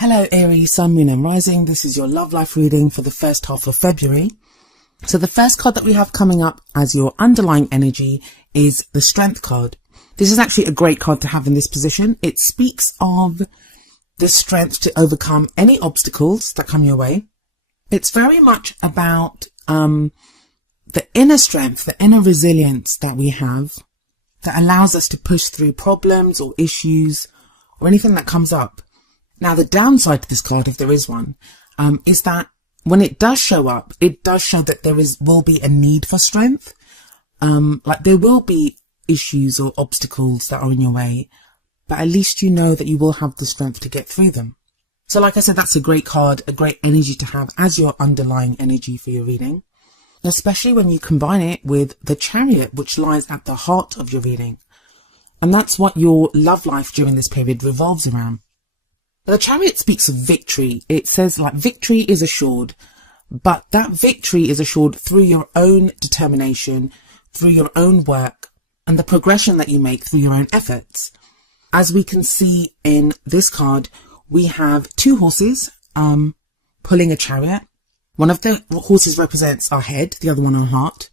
Hello Aries, Sun, Moon and Rising. This is your love life reading for the first half of February. So the first card that we have coming up as your underlying energy is the Strength card. This is actually a great card to have in this position. It speaks of the strength to overcome any obstacles that come your way. It's very much about the inner strength, the inner resilience that we have that allows us to push through problems or issues or anything that comes up. Now, the downside to this card, if there is one, is that when it does show up, it does show that will be a need for strength. Like there will be issues or obstacles that are in your way, but at least you know that you will have the strength to get through them. So like I said, that's a great card, a great energy to have as your underlying energy for your reading, especially when you combine it with the Chariot, which lies at the heart of your reading. And that's what your love life during this period revolves around. The Chariot speaks of victory. It says like victory is assured, but that victory is assured through your own determination, through your own work, and the progression that you make through your own efforts. As we can see in this card, we have two horses pulling a chariot. One of the horses represents our head, the other one our heart.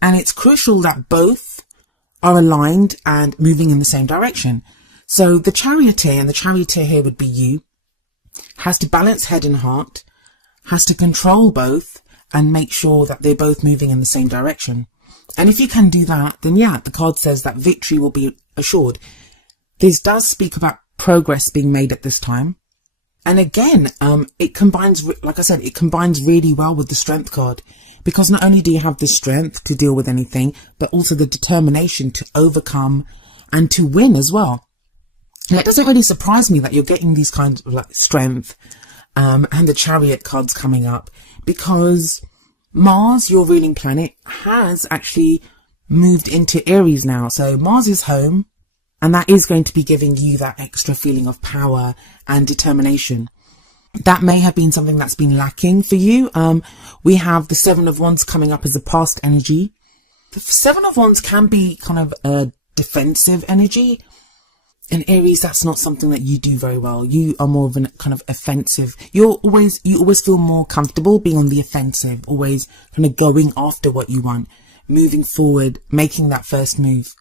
And it's crucial that both are aligned and moving in the same direction. So the charioteer, and the charioteer here would be you, has to balance head and heart, has to control both and make sure that they're both moving in the same direction. And if you can do that, then yeah, the card says that victory will be assured. This does speak about progress being made at this time. And again, it combines, like I said, it combines really well with the Strength card, because not only do you have the strength to deal with anything, but also the determination to overcome and to win as well. And it doesn't really surprise me that you're getting these kinds of like strength and the Chariot cards coming up, because Mars, your ruling planet, has actually moved into Aries now. So Mars is home, and that is going to be giving you that extra feeling of power and determination. That may have been something that's been lacking for you. We have the Seven of Wands coming up as a past energy. The Seven of Wands can be kind of a defensive energy. In Aries, that's not something that you do very well. You are more of a kind of offensive. You always feel more comfortable being on the offensive, always kind of going after what you want, moving forward, making that first move.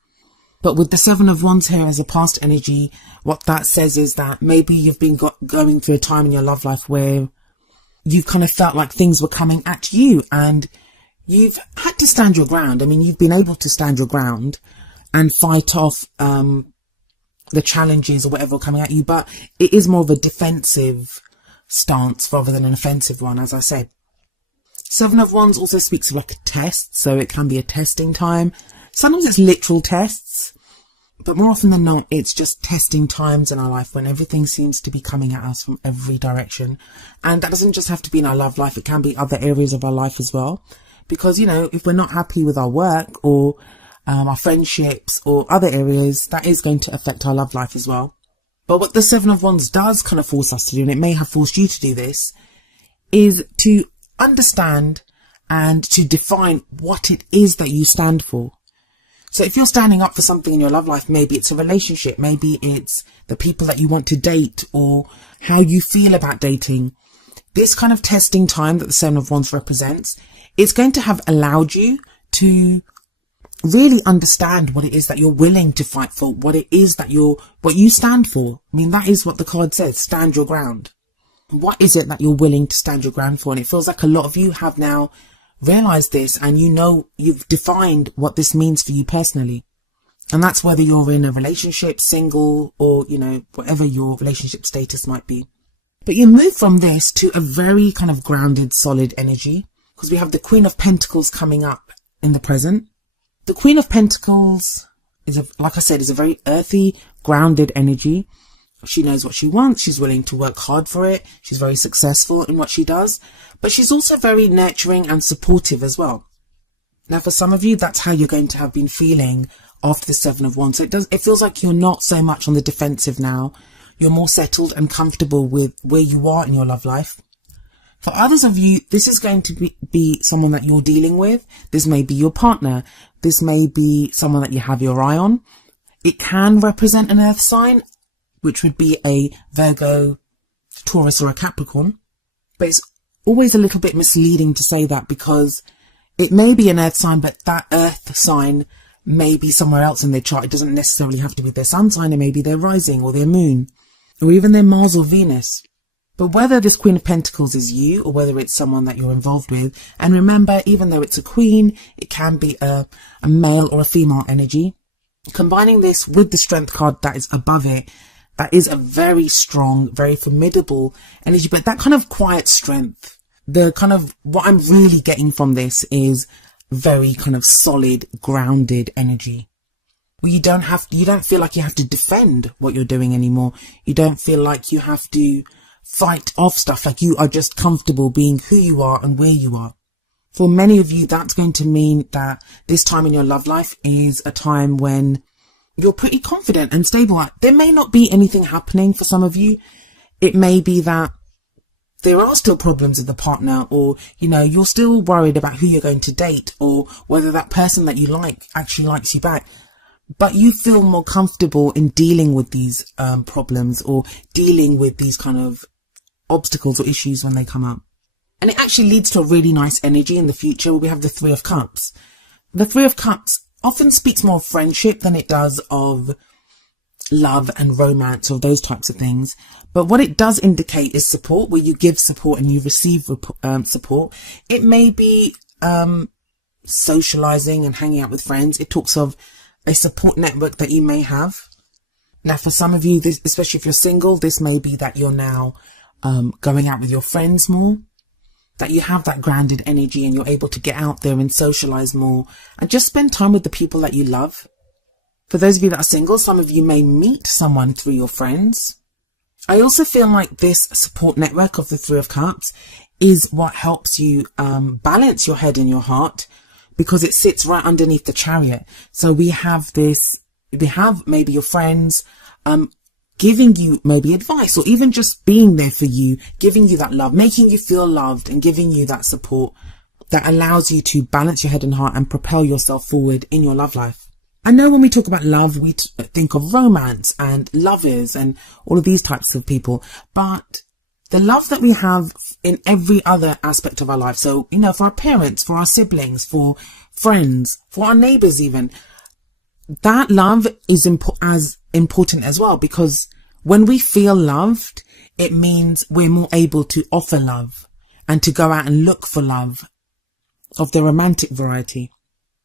But with the Seven of Wands here as a past energy, what that says is that maybe you've been going through a time in your love life where you've kind of felt like things were coming at you and you've had to stand your ground. I mean, you've been able to stand your ground and fight off the challenges or whatever are coming at you, but it is more of a defensive stance rather than an offensive one, as I said. Seven of Wands also speaks of like a test, so it can be a testing time. Sometimes it's literal tests, but more often than not, it's just testing times in our life when everything seems to be coming at us from every direction. And that doesn't just have to be in our love life, it can be other areas of our life as well. Because, you know, if we're not happy with our work or our friendships or other areas, that is going to affect our love life as well. But what the Seven of Wands does kind of force us to do, and it may have forced you to do this, is to understand and to define what it is that you stand for. So if you're standing up for something in your love life, maybe it's a relationship, maybe it's the people that you want to date or how you feel about dating. This kind of testing time that the Seven of Wands represents, it's going to have allowed you to really understand what it is that you're willing to fight for, what it is that what you stand for. I mean, that is what the card says, stand your ground. What is it that you're willing to stand your ground for? And it feels like a lot of you have now realized this, and you know, you've defined what this means for you personally. And that's whether you're in a relationship, single, or, you know, whatever your relationship status might be. But you move from this to a very kind of grounded, solid energy, because we have the Queen of Pentacles coming up in the present. The Queen of Pentacles is, like I said, is a very earthy, grounded energy. She knows what she wants. She's willing to work hard for it. She's very successful in what she does, but she's also very nurturing and supportive as well. Now, for some of you, that's how you're going to have been feeling after the Seven of Wands. So it feels like you're not so much on the defensive now. You're more settled and comfortable with where you are in your love life. For others of you, this is going to be someone that you're dealing with. This may be your partner. This may be someone that you have your eye on. It can represent an earth sign, which would be a Virgo, Taurus or a Capricorn. But it's always a little bit misleading to say that, because it may be an earth sign, but that earth sign may be somewhere else in their chart. It doesn't necessarily have to be their sun sign. It may be their rising or their moon, or even their Mars or Venus. But whether this Queen of Pentacles is you, or whether it's someone that you're involved with, and remember, even though it's a queen, it can be a male or a female energy. Combining this with the Strength card that is above it, that is a very strong, very formidable energy, but that kind of quiet strength, the kind of, what I'm really getting from this is very kind of solid, grounded energy. Where you don't feel like you have to defend what you're doing anymore. You don't feel like you have to fight off stuff, like you are just comfortable being who you are and where you are. For many of you, that's going to mean that this time in your love life is a time when you're pretty confident and stable. There may not be anything happening for some of you. It may be that there are still problems with the partner, or, you know, you're still worried about who you're going to date, or whether that person that you like actually likes you back. But you feel more comfortable in dealing with these problems, or dealing with these kind of obstacles or issues when they come up. And it actually leads to a really nice energy in the future where we have the Three of Cups. The Three of Cups often speaks more of friendship than it does of love and romance or those types of things. But what it does indicate is support, where you give support and you receive support. It may be socializing and hanging out with friends. It talks of a support network that you may have. Now, for some of you, this, especially if you're single, this may be that you're now going out with your friends more, that you have that grounded energy and you're able to get out there and socialize more and just spend time with the people that you love. For those of you that are single, some of you may meet someone through your friends. I also feel like this support network of the Three of Cups is what helps you balance your head and your heart, because it sits right underneath the Chariot. So we have maybe your friends giving you maybe advice, or even just being there for you, giving you that love, making you feel loved and giving you that support that allows you to balance your head and heart and propel yourself forward in your love life. I know when we talk about love, we think of romance and lovers and all of these types of people, but the love that we have in every other aspect of our life. So, you know, for our parents, for our siblings, for friends, for our neighbors even, that love is as important as well, because when we feel loved, it means we're more able to offer love and to go out and look for love of the romantic variety.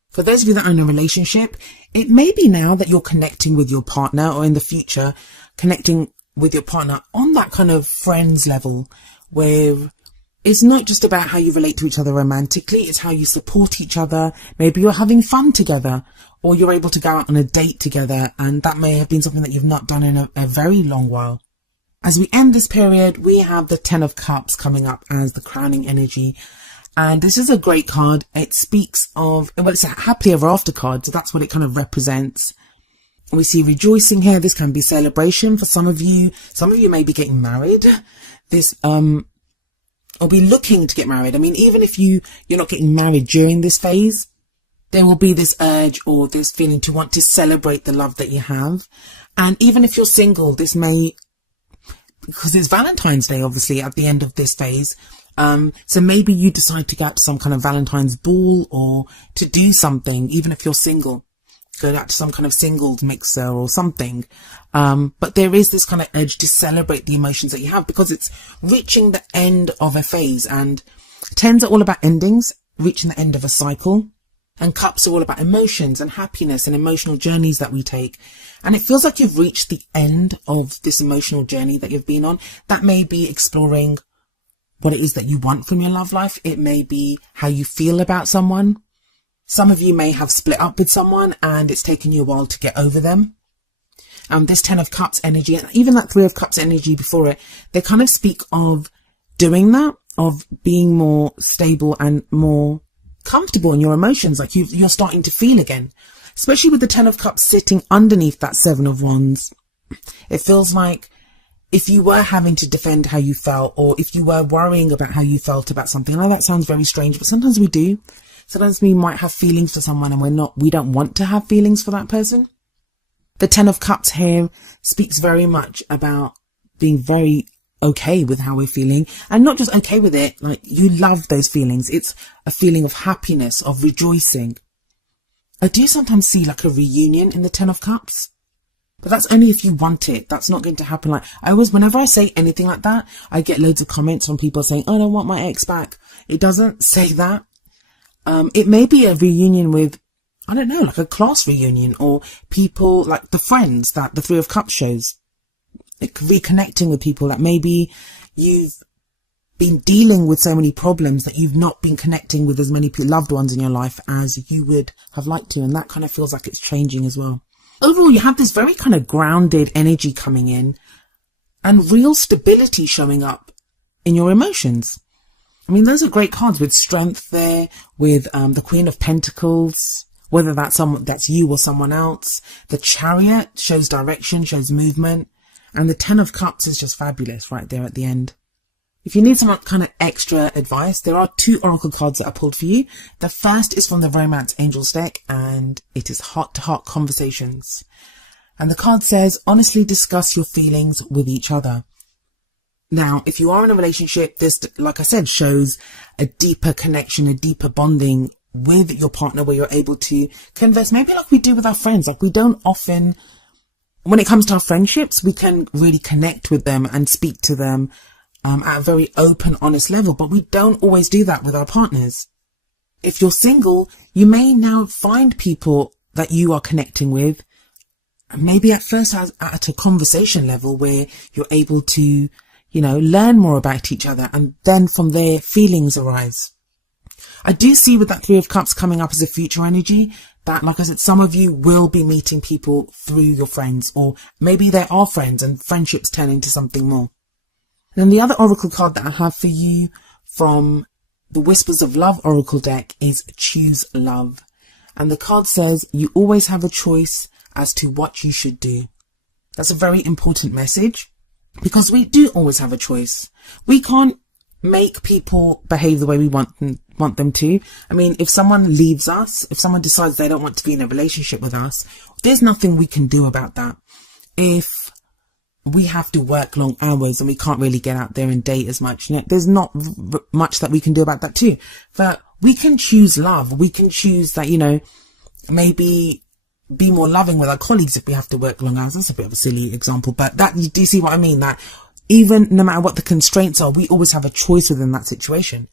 For those of you that are in a relationship, it may be now that you're connecting with your partner, or in the future, connecting with your partner on that kind of friends level, where it's not just about how you relate to each other romantically, it's how you support each other. Maybe you're having fun together, or you're able to go out on a date together, and that may have been something that you've not done in a very long while. As we end this period, we have the Ten of Cups coming up as the crowning energy. And this is a great card. It speaks of, well, it's a happily ever after card, so that's what it kind of represents. We see rejoicing here. This can be celebration for some of you. Some of you may be getting married. This, or be looking to get married. I mean, even if you're not getting married during this phase, there will be this urge or this feeling to want to celebrate the love that you have. And even if you're single, this may, because it's Valentine's Day, obviously, at the end of this phase. So maybe you decide to go out to some kind of Valentine's ball, or to do something, even if you're single, go out to some kind of singles mixer or something. But there is this kind of urge to celebrate the emotions that you have, because it's reaching the end of a phase, and tens are all about endings, reaching the end of a cycle. And cups are all about emotions and happiness and emotional journeys that we take. And it feels like you've reached the end of this emotional journey that you've been on. That may be exploring what it is that you want from your love life. It may be how you feel about someone. Some of you may have split up with someone and it's taken you a while to get over them. This Ten of Cups energy, and even that Three of Cups energy before it, they kind of speak of doing that, of being more stable and more comfortable in your emotions, like you're starting to feel again, especially with the Ten of Cups sitting underneath that Seven of Wands. It feels like if you were having to defend how you felt, or if you were worrying about how you felt about something, I know that sounds very strange, but sometimes we do. Sometimes we might have feelings for someone and we don't want to have feelings for that person. The Ten of Cups here speaks very much about being very okay with how we're feeling, and not just okay with it, like you love those feelings. It's a feeling of happiness, of rejoicing. I do sometimes see like a reunion in the Ten of Cups, but that's only if you want it. That's not going to happen. Like whenever I say anything like that, I get loads of comments from people saying, "Oh, I don't want my ex back." It doesn't say that. It may be a reunion with, I don't know, like a class reunion, or people like the friends that the Three of Cups shows. Like reconnecting with people that maybe you've been dealing with so many problems that you've not been connecting with as many loved ones in your life as you would have liked to. And that kind of feels like it's changing as well. Overall, you have this very kind of grounded energy coming in and real stability showing up in your emotions. I mean, those are great cards with strength there, with the Queen of Pentacles, whether that's you or someone else. The Chariot shows direction, shows movement. And the Ten of Cups is just fabulous right there at the end. If you need some kind of extra advice, there are 2 oracle cards that are pulled for you. The first is from the Romance Angels deck, and it is Heart-to-Heart Conversations. And the card says, honestly discuss your feelings with each other. Now, if you are in a relationship, this, like I said, shows a deeper connection, a deeper bonding with your partner, where you're able to converse, maybe like we do with our friends. Like we don't often, when it comes to our friendships, we can really connect with them and speak to them at a very open, honest level, but we don't always do that with our partners. If you're single, you may now find people that you are connecting with, maybe at first at a conversation level where you're able to, learn more about each other, and then from there feelings arise. I do see with that Three of Cups coming up as a future energy that, like I said, some of you will be meeting people through your friends, or maybe they are friends and friendships turn into something more. And then the other oracle card that I have for you from the Whispers of Love oracle deck is Choose Love. And the card says, you always have a choice as to what you should do. That's a very important message, because we do always have a choice. We can't make people behave the way we want them to. I mean, if someone leaves us, if someone decides they don't want to be in a relationship with us, there's nothing we can do about that. If we have to work long hours and we can't really get out there and date as much, there's not much that we can do about that too. But we can choose love. We can choose that, maybe be more loving with our colleagues if we have to work long hours. That's a bit of a silly example, but do you see what I mean? That even no matter what the constraints are, we always have a choice within that situation.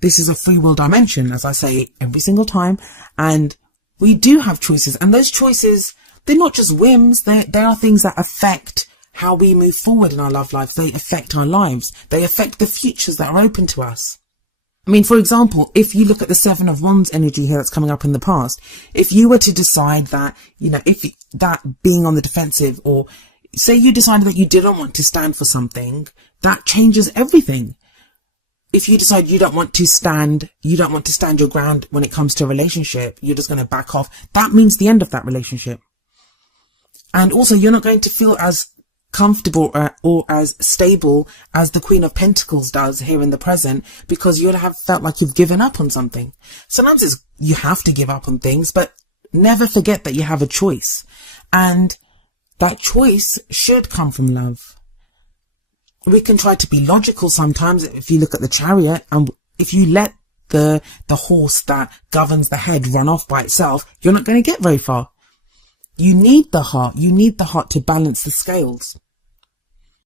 This is a free will dimension, as I say every single time, and we do have choices. And those choices, they're not just whims. They are things that affect how we move forward in our love life. They affect our lives. They affect the futures that are open to us. I mean, for example, if you look at the Seven of Wands energy here that's coming up in the past, if you were to decide that, if that being on the defensive, or say you decided that you didn't want to stand for something, that changes everything. If you decide you don't want to stand your ground when it comes to a relationship, you're just going to back off, that means the end of that relationship. And also, you're not going to feel as comfortable or as stable as the Queen of Pentacles does here in the present, because you'll have felt like you've given up on something. Sometimes you have to give up on things, but never forget that you have a choice, and that choice should come from love. We can try to be logical sometimes. If you look at the Chariot, and if you let the horse that governs the head run off by itself, you're not going to get very far. You need the heart. You need the heart to balance the scales.